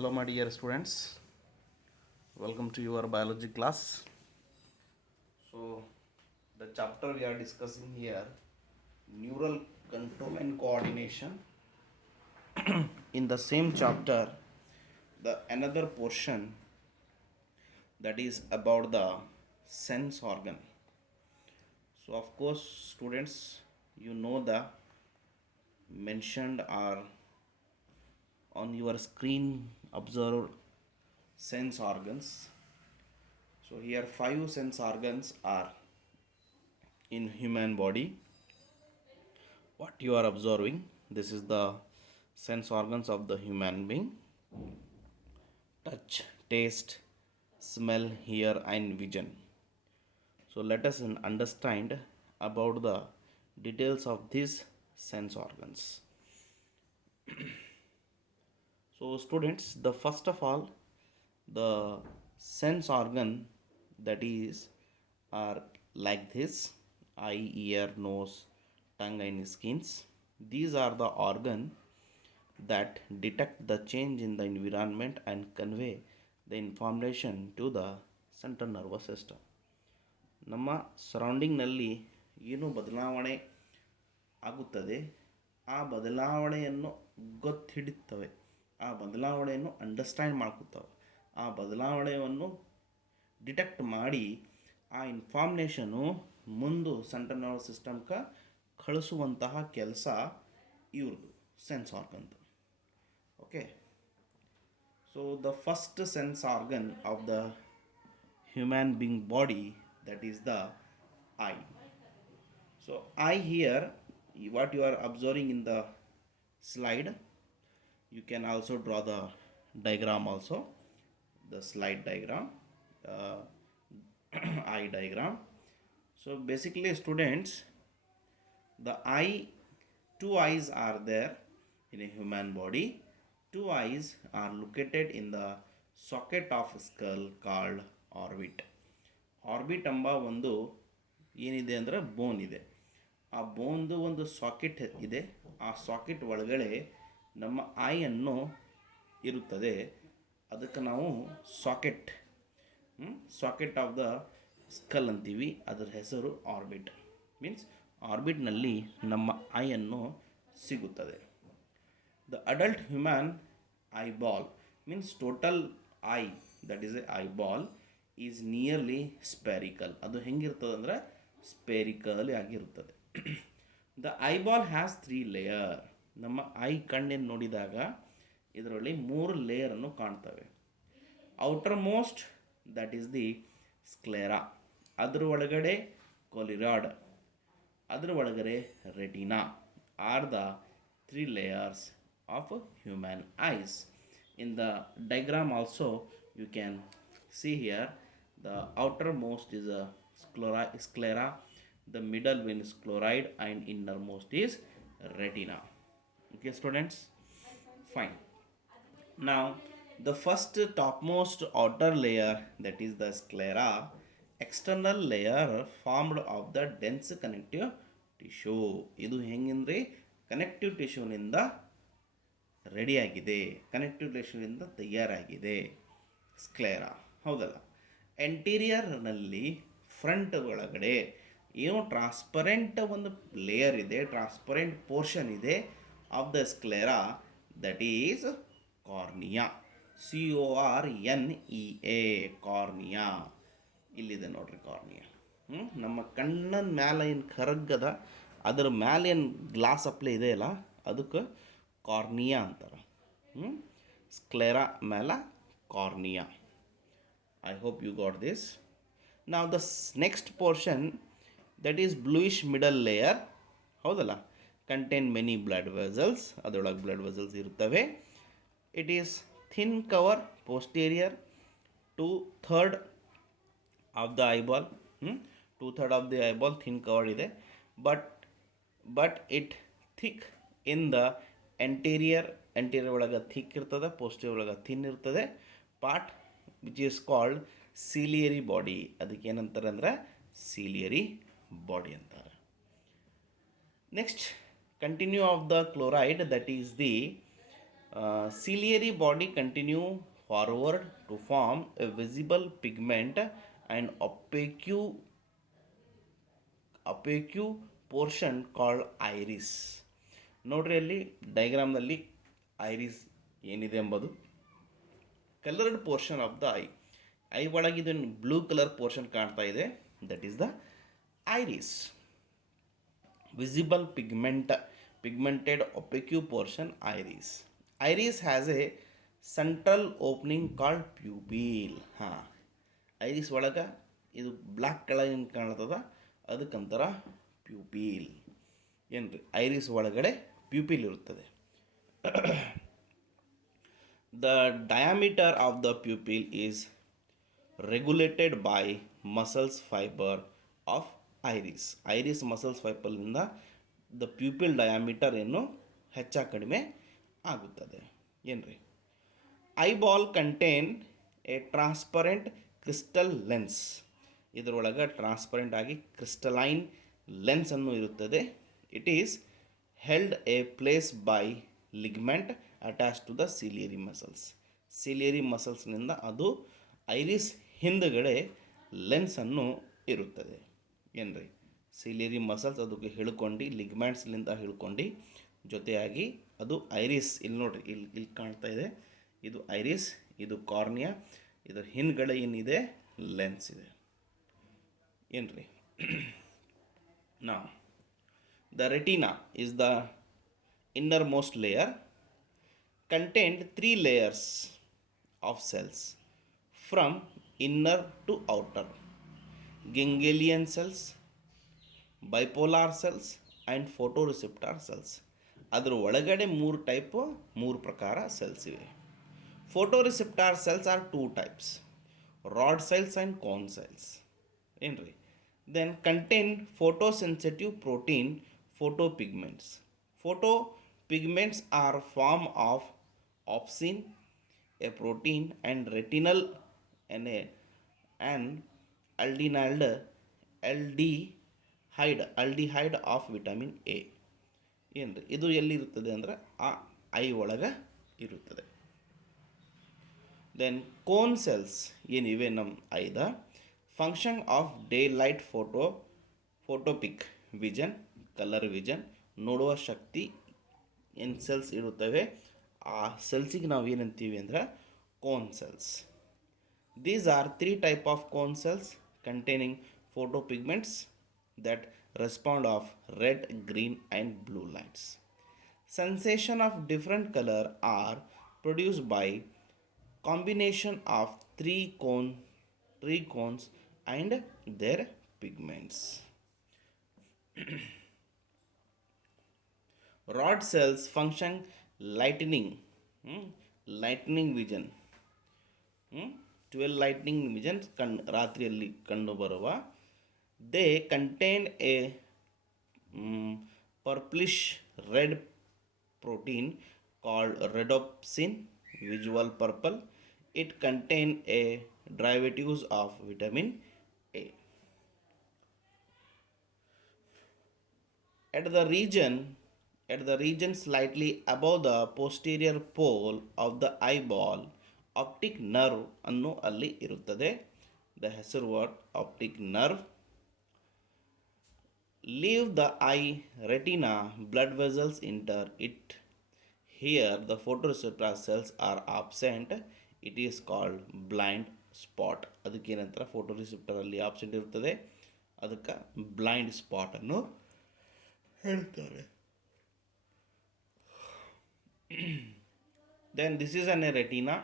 Hello, my dear students. Welcome to your biology class. So, the chapter we are discussing here, neural control and coordination. In the same chapter, the another portion that is about the sense organ. So, of course, students, you know the mentioned are on your screen observed sense organs. So here five sense organs are in human body. What you are observing, this is the sense organs of the human being: touch, taste, smell, hear, and vision. So let us understand about the details of these sense organs. So students, the first of all, the sense organ that is are like this: eye, ear, nose, tongue, and skins. These are the organ that detect the change in the environment and convey the information to the central nervous system. ನಮ್ಮ ಸರೌಂಡಿಂಗ್ನಲ್ಲಿ ಏನು ಬದಲಾವಣೆ ಆಗುತ್ತದೆ, ಆ ಬದಲಾವಣೆಯನ್ನು ಗೊತ್ತಿಡುತ್ತವೆ, ಆ ಬದಲಾವಣೆಯನ್ನು understand ಮಾಡ್ಕೊತವೆ, ಆ ಬದಲಾವಣೆಯನ್ನು ಡಿಟೆಕ್ಟ್ ಮಾಡಿ ಆ ಇನ್ಫಾರ್ಮೇಷನು ಮುಂದೆ ಸೆಂಟ್ರಲ್ ನರ್ವಸ್ ಸಿಸ್ಟಮ್ಗೆ ಕಳಿಸುವಂತಹ ಕೆಲಸ ಇವ್ರದ್ದು ಸೆನ್ಸ್ ಆರ್ಗನ್ದು. Okay, so the first sense organ of the human being body, that is the eye. So eye here, what you are observing in the slide, you can also draw the diagram also, the slide diagram, eye diagram. So basically students, the eye, two eyes are there in a human body. Two eyes are located in the socket of skull called orbit. Orbit ಎಂಬ ಒಂದು ಏನಿದೆ ಅಂದರೆ ಬೋನ್ ಇದೆ. ಆ ಬೋನ್ದು ಒಂದು socket ಇದೆ. ಆ socket ಒಳಗಡೆ ನಮ್ಮ ಐಯನ್ನು ಇರುತ್ತದೆ. ಅದಕ್ಕೆ ನಾವು ಸಾಕೆಟ್ ಆಫ್ ದ ಸ್ಕಲ್ ಅಂತೀವಿ. ಅದರ ಹೆಸರು ಆರ್ಬಿಟ್. ಮೀನ್ಸ್ ಆರ್ಬಿಟ್ನಲ್ಲಿ ನಮ್ಮ ಐಯನ್ನು ಸಿಗುತ್ತದೆ. The adult human eyeball means total eye, that is a eyeball, is nearly spherical. ಅದು ಹೆಂಗಿರ್ತದೆ ಅಂದರೆ ಸ್ಪೆರಿಕಲ್ ಆಗಿರುತ್ತದೆ. The eyeball has 3 layer. ನಮ್ಮ ಐ ಕಣ್ಣನ್ನು ನೋಡಿದಾಗ ಇದರಲ್ಲಿ 3 ಲೇಯರನ್ನು ಕಾಣ್ತವೆ. Outermost, that is the sclera. ಅದರ ಒಳಗಡೆ ಕೊಲಿರಾಡ್, ಅದರ ಒಳಗಡೆ retina are the 3 layers of human eyes. In the diagram also you can see here, the outermost is a sclera, the middle one is chloride, and innermost is retina. Okay students, fine. Now the first topmost outer layer, that is the sclera, external layer formed of the dense connective tissue. ಇದು ಹೆಂಗಂದ್ರೆ connective ಟಿಶ್ಯೂನಿಂದ ready ಆಗಿದೆ, connective ಟಿಶ್ಯೂನಿಂದ ತಯಾರಾಗಿದೆ sclera, ಹೌದಲ್ಲ. ಎಂಟೀರಿಯರ್ನಲ್ಲಿ front ಒಳಗಡೆ ಏನೋ ಟ್ರಾನ್ಸ್ಪರೆಂಟ್ ಒಂದು ಲೇಯರ್ ಇದೆ, ಟ್ರಾನ್ಸ್ಪರೆಂಟ್ ಪೋರ್ಷನ್ ಇದೆ of the sclera, that is cornea. CORNEA, cornea. ಇಲ್ಲಿದೆ ನೋಡ್ರಿ ಕಾರ್ನಿಯಾ. ನಮ್ಮ ಕಣ್ಣನ ಮ್ಯಾಲೆ ಏನು ಕರಗದ, ಅದರ ಮ್ಯಾಲೆ ಏನು ಗ್ಲಾಸ್ ಅಪ್ಲೆ ಇದೆಯಲ್ಲ, ಅದಕ್ಕೆ ಕಾರ್ನಿಯಾ ಅಂತಾರೆ. ಸ್ಕ್ಲೆರಾ ಮೇಲೆ cornea. I hope you got this. Now the next portion, that is bluish middle layer, ಹೌದಲ್ಲ, contain many blood vessels. ಅದರೊಳಗೆ blood vessels ಇರ್ತವೆ. It is thin cover posterior 2/3 of the eyeball. 2/3 of the eyeball thin cover ಇದೆ. But it thick in the anterior ಒಳಗೆ thick ಇರ್ತದೆ, posterior ಒಳಗೆ thin ಇರ್ತದೆ part, which is called ciliary body. ಅದಕ್ಕೆ ಏನಂತಾರೆ ಅಂದರೆ ciliary ಬಾಡಿ ಅಂತಾರೆ. Next, continue of the chloride, that is the Ciliary body continue forward to form a visible pigment and opaque portion called iris. ನೋಡ್ರಿ ಅಲ್ಲಿ ಡೈಗ್ರಾಮ್ನಲ್ಲಿ iris ಏನಿದೆ ಎಂಬುದು coloured portion of the I ಒಳಗೆ ಇದನ್ನು ಬ್ಲೂ ಕಲರ್ ಪೋರ್ಷನ್ ಕಾಣ್ತಾ ಇದೆ, that is the iris. visible pigmented opaque portion iris. Iris has a central opening called pupil. Iris ಒಳಗೆ ಇದು ಬ್ಲ್ಯಾಕ್ ಕೆಳಗೆ ಕಾಣ್ತದ, ಅದಕ್ಕಂತರ ಪ್ಯೂಪಿಲ್. ಏನ್ರಿ, ಐರಿಸ್ ಒಳಗಡೆ ಪ್ಯೂಪಿಲ್ ಇರುತ್ತದೆ. The diameter of the pupil is regulated by muscles fiber of iris. Iris muscles ಫೈಬರ್ನಿಂದ the pupil diameter ಏನು ಹೆಚ್ಚ ಕಡಿಮೆ ಆಗುತ್ತದೆ. ಏನ್ರಿ, eyeball contain a transparent crystal lens. ಇದರೊಳಗೆ ಟ್ರಾನ್ಸ್ಪರೆಂಟ್ ಆಗಿ ಕ್ರಿಸ್ಟಲೈನ್ ಲೆನ್ಸ್ ಅನ್ನು ಇರುತ್ತದೆ. It is held a place by ligament attach to the ciliary muscles. Ciliary ಮಸಲ್ಸ್ನಿಂದ ಅದು ಐರಿಸ್ ಹಿಂದುಗಡೆ ಲೆನ್ಸನ್ನು ಇರುತ್ತದೆ. ಏನ್ರಿ, ಸಿಲಿಯರಿ ಮಸಲ್ಸ್ ಅದಕ್ಕೆ ಹಿಡ್ಕೊಂಡು ಲಿಗ್ಮೆಂಟ್ಸ್ಲಿಂದ ಹಿಡ್ಕೊಂಡು ಜೊತೆಯಾಗಿ ಅದು ಐರಿಸ್. ಇಲ್ಲಿ ನೋಡ್ರಿ, ಇಲ್ಲಿ ಕಾಣ್ತಾ ಇದೆ, ಇದು ಐರಿಸ್, ಇದು ಕಾರ್ನಿಯಾ, ಇದರ ಹಿಂದ್ಗಡೆ ಏನಿದೆ ಲೆನ್ಸ್ ಇದೆ. ಏನ್ರಿ, ನಾ the retina is the innermost layer, contained 3 layers of cells from inner to outer: ganglion cells, bipolar cells and photoreceptor cells. ಅದರ ಒಳಗಡೆ ಮೂರು ಪ್ರಕಾರ ಸೆಲ್ಸ್ ಇವೆ. Photoreceptor cells are 2 types: rod cells and cone cells. ಏನ್ರಿ, then contain photosensitive protein photopigments. Photopigments are form of opsin, a protein, and retinal and aldehyde of vitamin A. ಏನ್ರಿ, ಇದು ಎಲ್ಲಿರುತ್ತದೆ ಅಂದರೆ ಆ ಐ ಒಳಗೆ ಇರುತ್ತದೆ. ದೆನ್ ಕೋನ್ ಸೆಲ್ಸ್ ಏನಿವೆ ನಮ್ಮ ಐದ function of daylight photopic vision, colour vision, ನೋಡುವ ಶಕ್ತಿ ಏನು ಸೆಲ್ಸ್ ಇರುತ್ತವೆ, ಆ ಸೆಲ್ಸಿಗೆ ನಾವು ಏನಂತೀವಿ ಅಂದ್ರೆ cone cells. These are 3 type of cone cells containing photopigments that respond of red, green and blue lights. Sensation of different color are produced by combination of three cones and their pigments. Rod cells function lightning vision. 12 lightning vision ರಾತ್ರಿಯಲ್ಲಿ ಕಂಡು ಬರುವ. They contain A purplish red protein called rhodopsin, visual purple. It contain a derivatives of vitamin A. At the region slightly above the posterior pole of the eyeball, optic nerve ಅನ್ನು ಅಲ್ಲಿ ಇರುತ್ತದೆ. The ಹೆಸರು word optic nerve. Leave the eye retina, blood vessels enter it. Here the photoreceptor cells are absent. It is called blind spot. ಅದಕ್ಕೆ ಏನಂತಾರೆ, ಫೋಟೋರಿಸೆಪ್ಟರ್ ಅಲ್ಲಿ absent ಇರುತ್ತದೆ, ಅದಕ್ಕೆ blind spot ಅನ್ನು ಹೇಳ್ತಾರೆ. Then this is an retina.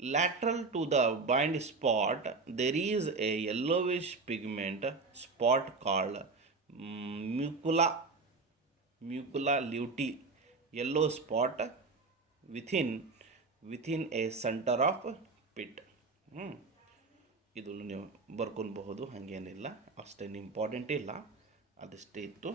Lateral to the blind spot there is a yellowish pigment spot called mucula lutea, yellow spot within a center of pit. ಇದನ್ನು ನೀವು ಬರ್ಕೊಳ್ಬಹುದು, ಹಾಗೇನಿಲ್ಲ, ಅಷ್ಟೇನು ಇಂಪಾರ್ಟೆಂಟ್ ಇಲ್ಲ, ಅದಷ್ಟೇ ಇತ್ತು.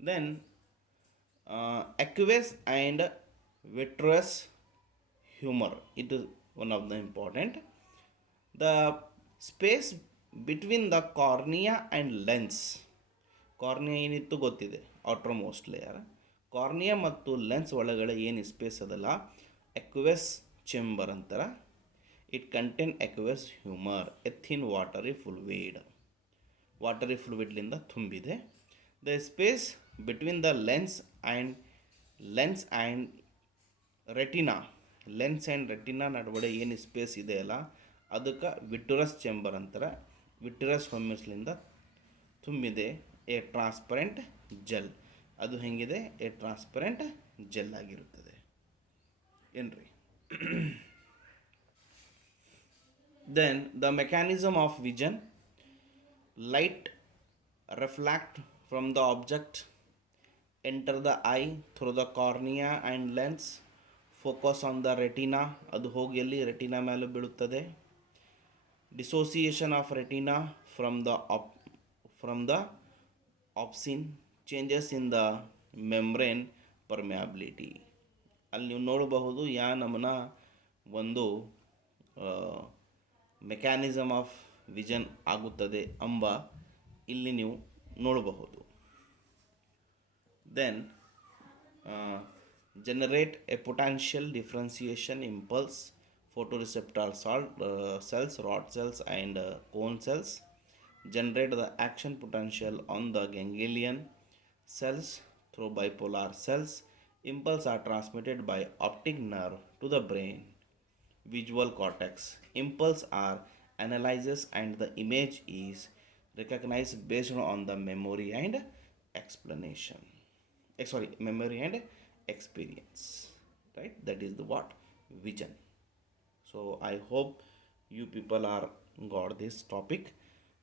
Then aqueous and vitreous humor, it is one of the important. The space between the cornea and lens cornea ಏನಿತ್ತು ಗೊತ್ತಿದೆ, outermost layer. Cornea ಮತ್ತು ಲೆನ್ಸ್ ಒಳಗಡೆ ಏನು ಸ್ಪೇಸ್ ಅದಲ್ಲ, ಎಕ್ವೆಸ್ ಚೇಂಬರ್ ಅಂತಾರೆ. It contain aqueous humour, a thin watery ಫ್ಲೂಯಿಡ್ಲಿಂದ ತುಂಬಿದೆ. The space between the lens and retina ನಡುವೆ ಏನು ಸ್ಪೇಸ್ ಇದೆಯಲ್ಲ ಅದಕ್ಕೆ ವಿಟ್ರಸ್ ಚೇಂಬರ್ ಅಂತಾರೆ. ವಿಟ್ರಸ್ ಹೊಮ್ಯೂಸ್ಲಿಂದ ತುಂಬಿದೆ. ಎ ಟ್ರಾನ್ಸ್ಪರೆಂಟ್ ಜೆಲ್, ಅದು ಹೆಂಗಿದೆ, ಎ ಟ್ರಾನ್ಸ್ಪರೆಂಟ್ ಜೆಲ್ ಆಗಿರುತ್ತದೆ ಏನ್ರಿ. Then the mechanism of vision. Light reflect from the object, enter the eye through the cornea and lens, focus on the retina, ಅದು ಹೋಗಿ ಎಲ್ಲಿ ರೆಟಿನಾ ಮೇಲೆ ಬೀಳುತ್ತದೆ. Dissociation of retina from the opsin, changes in the membrane permeability. ಅಲ್ಲಿ ನೀವು ನೋಡಬಹುದು ನಮನ ಒಂದು ಮೆಕ್ಯಾನಿಸಮ್ ಆಫ್ ವಿಷನ್ ಆಗುತ್ತದೆ ಎಂಬ ಇಲ್ಲಿ ನೀವು ನೋಡಬಹುದು. Then generate a potential differentiation impulse, photoreceptor cells, rod cells and cone cells generate the action potential on the ganglion cells through bipolar cells. Impulses are transmitted by optic nerve to the brain visual cortex. Impulses are analyzed and the image is recognized based on the memory and experience, right? That is the what vision. So I hope you people are got this topic,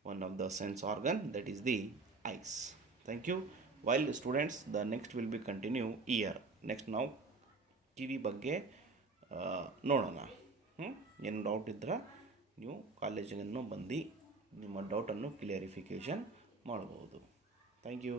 one of the sense organ, that is the eyes. Thank you. While students, the next will be continue ear. Next now ಕಿವಿ ಬಗ್ಗೆ ನೋಡೋಣ. ಏನು doubt ಇದ್ದರೆ ನೀವು ಕಾಲೇಜಿಗೆ ಬಂದು ನಿಮ್ಮ ಡೌಟನ್ನು clarification ಮಾಡಬಹುದು. Thank you.